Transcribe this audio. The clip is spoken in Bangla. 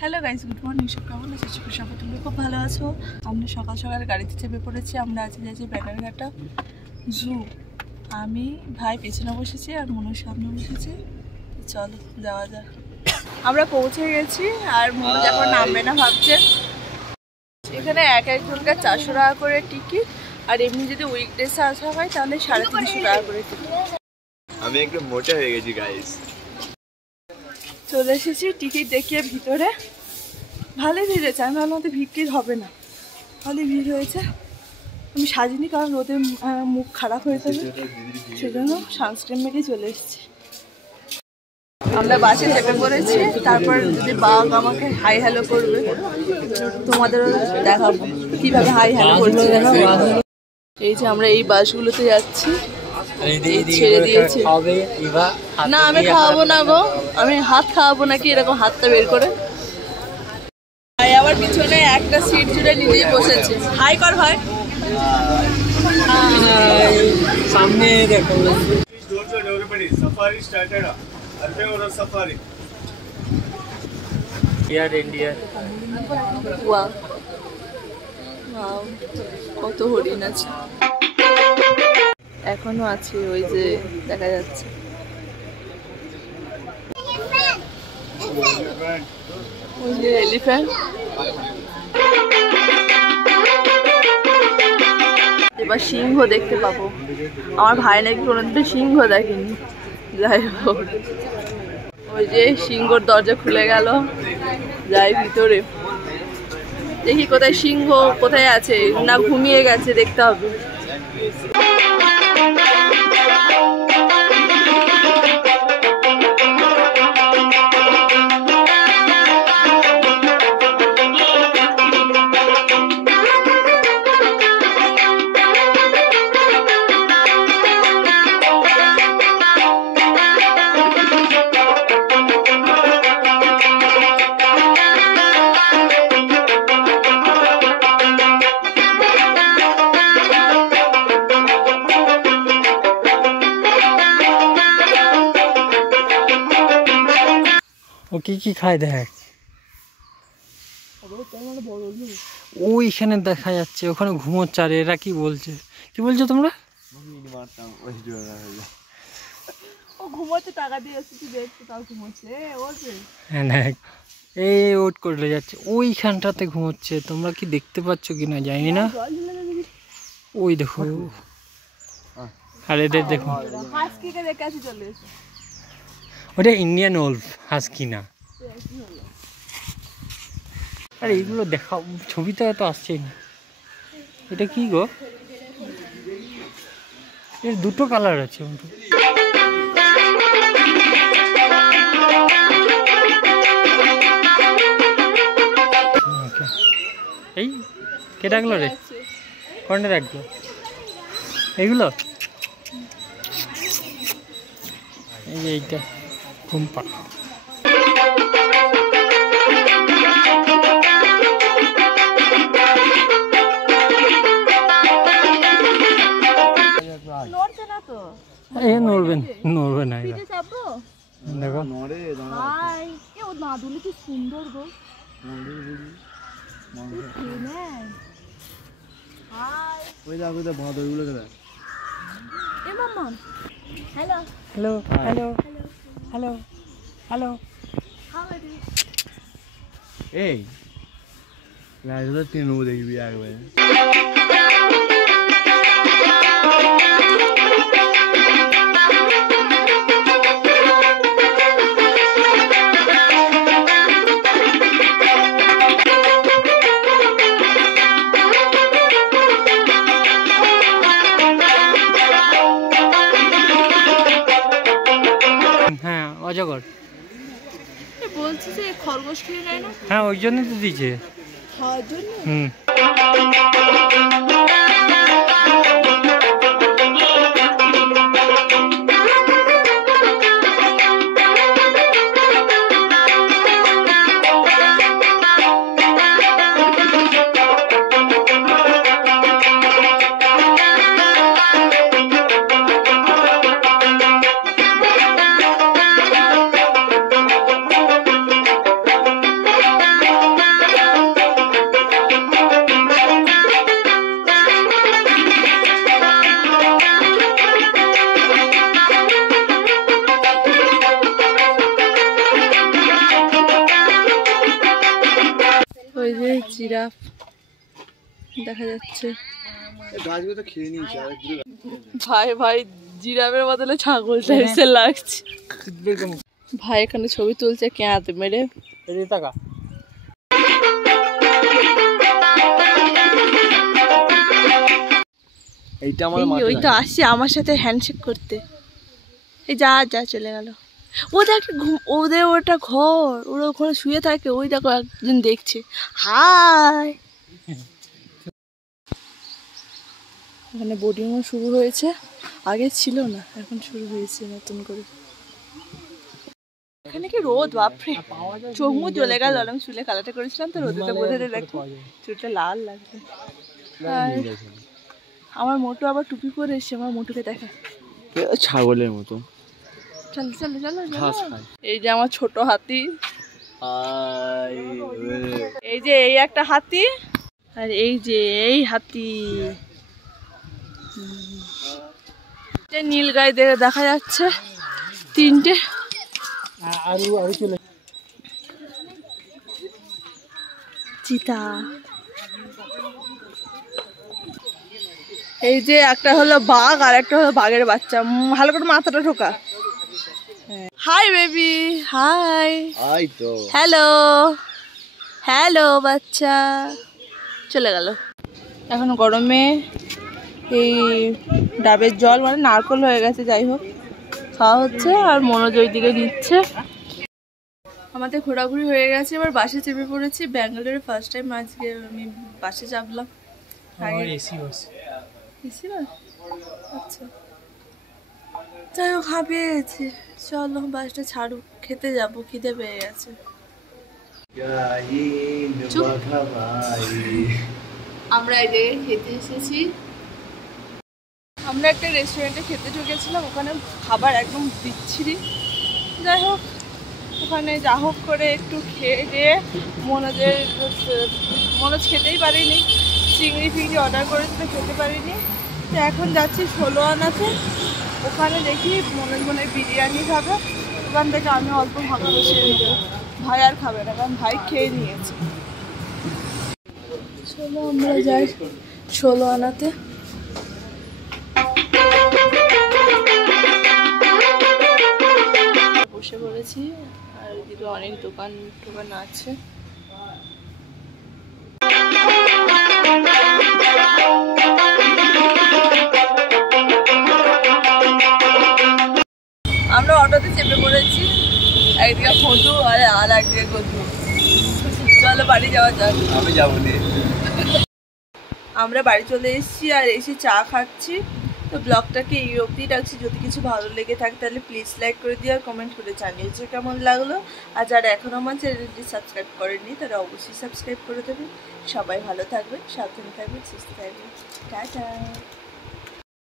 Hello guys, good morning. সব কেমন আছো? সবাই তুমি খুব ভালো আছো। আমরা সকাল সকাল গাড়িতে চেপে পড়েছি। আমরা আজকে যাচ্ছি ব্যানারঘাটা জু। আমি ভাই পেছনে বসেছি আর মনুর সামনে বসেছি। চলো যাওয়া যাক। আমরা পৌঁছে গেছি আর মনু এখন নামবে না ভাবছে। এখানে এক ঘন্টা 400 টাকা করে টিকিট, আর এমনি যদি উইকডেসে আসা হয় তাহলে 350 টাকা করে টিকিট। আমি একটু মোটা হয়ে গেছি গাইস। চলে এসেছি টিকিট দেখিয়ে ভিতরে। ভালোই ভিড় হয়েছে, আমি ভাবলাম তো ভিড় হবে না, ভালোই ভিড় হয়েছে। আমি সাজিনি কারণ রোদে মুখ খারাপ হয়ে যাবে, সেজন্য সানস্ক্রিন মেখে চলে এসেছি। আমরা বাসে চেপে পড়েছি। তারপর যদি বাঘ আমাকে হাই হ্যালো করবে তোমাদেরও দেখাবো কিভাবে হাই হ্যালো করছে। এই যে আমরা এই বাসগুলোতে যাচ্ছি। ছেড়ে দিয়েছে না, আমি খাওয়াবো না গো, আমি হাত খাওয়াবো নাকি এরকম হাতটা বের করে। ভাই আবার পিছনে একটা সিট জুড়ে নিজেই বসেছে। হাই কর ভাই। সামনে দেখো সাফারি স্টার্টেড আরবে ওর সাফারি ইয়ার ইন্ডিয়া। ওয়াও ওয়াও, কত হরিণ আছে, এখনো আছে, ওই যে দেখা যাচ্ছে। ওই যে এলিফ্যান্ট। এবার সিংহ দেখতে পাবো। আমার ভাই নাকি কোনোদিন সিংহ দেখেনি। যাই হোক, ওই যে সিংহর দরজা খুলে গেল, যাই ভিতরে দেখি কোথায় সিংহ কোথায় আছে, না ঘুমিয়ে গেছে দেখতে হবে। ও কি কি খায় দেখ, ওইখানে দেখা যাচ্ছে, ওখানে ঘুমোচ্ছে। আর এরা কি বলছে, কি বলছো তোমরা? ও ঘুমোচ্ছে, টাকা দিয়ে এসেছি দেখতে, তাও ঘুমোচ্ছে। হ্যাঁ দেখ, এই ওট করে যাচ্ছে, ওইখানটাতে ঘুমোচ্ছে। তোমরা কি দেখতে পাচ্ছ কি না জানি না, ওই দেখো। আর এদের দেখো, হাস্কিকে দেখে আসি, চলে এসো। ওটা ইন্ডিয়ান ওলফ, হাস্কি না। আরে এইগুলো দেখা ছবিতে তো আসছেই না। এটা কি গো, এর দুটো কালার আছে। এই কে ডাকলো রে, কোনটা ডাকলো? এইগুলো, এই যে এইটা ঘুমপা। নড়বে না, দেখো কি সুন্দর গো। Hello hello hello hello hello. এই রাজদা তিন দেখবি একবার। হ্যাঁ অজগর, বলছি যে খরগোশ খেয়ে নেয় না। হ্যাঁ ওই জন্যই তো দিয়েছে, খাওয়ার জন্য। ওই যে জিরাফ দেখা যাচ্ছে। গাছগুলো তো খেয়ে নিয়েছি আর ভাই ভাই জিরাফের বদলে ছাগল টাইপের লাগছে। ভাই এখানে ছবি তুলছে ক্যাঁতে মেরে। টাকা এইটা আমার ওই তো আসছে আমার সাথে হ্যান্ডশেক করতে। এই যা যা চলে গেল। ওদের একটা ওদের ওটা ঘর, ওরা ওখানে শুয়ে থাকে। ওই দেখো একজন দেখছে। হাই, এখানে বোটিংও শুরু হয়েছে, আগে ছিল না, এখন শুরু হয়েছে নতুন করে। এখানে কি রোদ, বাপরে চোখ মুখ জ্বলে গেল। আমি চুলে কালারটা করেছিলাম তো রোদেতে বোঝা দেখো চুলটা লাল লাগছে। আর আমার মোটু আবার টুপি পরে এসছে, আমার মোটুকে দেখা ছাগলের মতো। চলো চলো চলো ঘাস চলো। খায়। এই যে আমার ছোট হাতি, এই যে এই একটা হাতি, আর এই যে এই হাতি। নীল গাই দেখা যাচ্ছে তিনটে। চিতা, এই যে একটা হলো বাঘ আর একটা হলো বাঘের বাচ্চা। ভালো করে মাথাটা ঢোকা। Hi baby, hi. Hello hello বাচ্চা। চলে গেল। এখন গরমে এই ডাবের জল মানে নারকোল হয়ে গেছে, যাই হোক খাওয়া হচ্ছে আর মনোযোগ দিকে নিচ্ছে। আমাদের ঘোরাঘুরি হয়ে গেছে, এবার বাসে চেপে পড়েছি। ব্যাঙ্গালোরে ফার্স্ট টাইম আজকে আমি বাসে চাপলাম। আচ্ছা, যাই হোক পেয়েছি। চলো বাসটা ছাড়ুক, খেতে যাবো, খিদে পেয়ে গেছে। আমরা এই জায়গায় খেতে এসেছি। আমরা একটা রেস্টুরেন্টে খেতে ঢুকেছিলাম, ওখানে খাবার একদম বিচ্ছিরি। যাই হোক ওখানে যা হোক করে একটু খেয়ে দিয়ে মনোজ খেতেই পারিনি। চিংড়ি ফিংড়ি অর্ডার করেছিল, খেতে পারিনি। তো এখন যাচ্ছি 16 আনাতে, ওখানে দেখি মনোজ মনে বিরিয়ানি খাবে। ওখান থেকে আমি অল্প ভাগ বসিয়ে নেবো। ভাই আর খাবে না, কারণ ভাই খেয়ে নিয়েছে। চলো আমরা যাই 16 আনাতে। বসে পড়েছি, আর এদিকে অনেক দোকান টোকান আছে। আমরা অটোতে চেপে পড়েছি, একদিকে ফটো আর একদিকে কদু। চলো বাড়ি যাওয়া যাক। আমি যাবো না। আমরা বাড়ি চলে এসেছি আর এসে চা খাচ্ছি। তো ব্লগটাকে এই অবধি রাখছি। যদি কিছু ভালো লেগে থাকে তাহলে প্লিজ লাইক করে দিও আর কমেন্ট করে জানিও যে কেমন লাগলো। আর যারা এখনও আমার চ্যানেলটি সাবস্ক্রাইব করেননি তারা অবশ্যই সাবস্ক্রাইব করে দেবেন। সবাই ভালো থাকবেন, সাবধানে থাকবেন, সুস্থ থাকবেন। টাটা।